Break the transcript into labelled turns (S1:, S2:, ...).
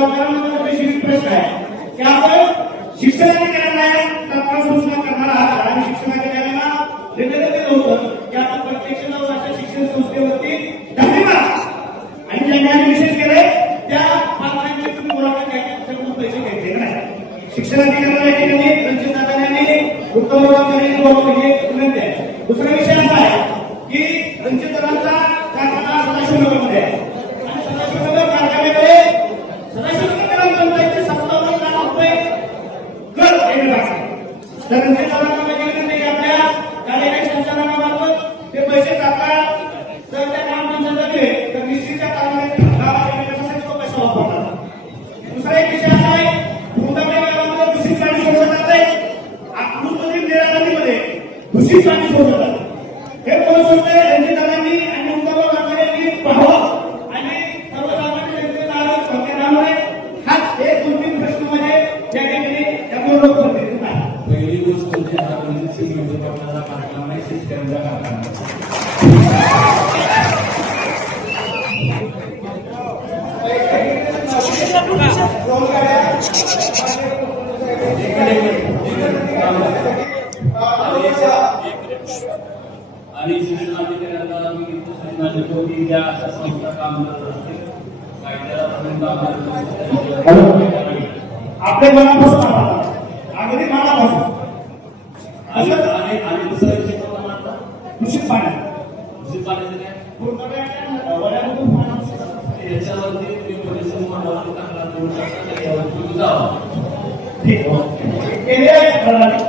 S1: प्रश्न आहे. की आपण शिक्षण अधिकाऱ्यांना तत्काळ सूचना करणार आहात आणि शिक्षण अधिकाऱ्यांना निवेदन दिलं होतं की आपण प्रत्यक्ष अशा शिक्षण संस्थेवरती धन्यवाद. आणि ज्यांनी विशेष केले त्या पालकांची तुम्ही मुलाखत पैसे घ्यायचे नाही? शिक्षण अधिकाऱ्याला या ठिकाणी रणजित उत्तम विनंती आहे. दुसरा विषय असा आहे तर रणजितदारांना माझी आपल्या संचालनामार्फत ते पैसे तात्काळ जर त्या ग्रामपंचायतीला दिले तर निश्चित त्या तो पैसा वापरणार. दुसरा एक विषय असा आहे मुंदाबाई गावामध्ये दूषित पाणी सोडलं जात आहे अकलूजमधील निरा दूषित पाणी सोडलं जातं हे कोण सोडते रणजितदारांनी दादांनी आणि
S2: शिक्षणाधिकाऱ्यांना मी सूचना देतो की अशा संस्था काम करत असतील
S1: आपल्या मनापासून
S2: आणि आणि
S1: दूषित पाणी
S2: दुसरी पाण्याचं काय
S1: पूर्णपणे वड्यामधून पाणी
S2: याच्यावरती तुम्ही पोलीस मंडळाला तक्रार करू शकता त्याच्यावर तुम्ही जावा
S1: ठीक आहे. केले आहे प्रणाली.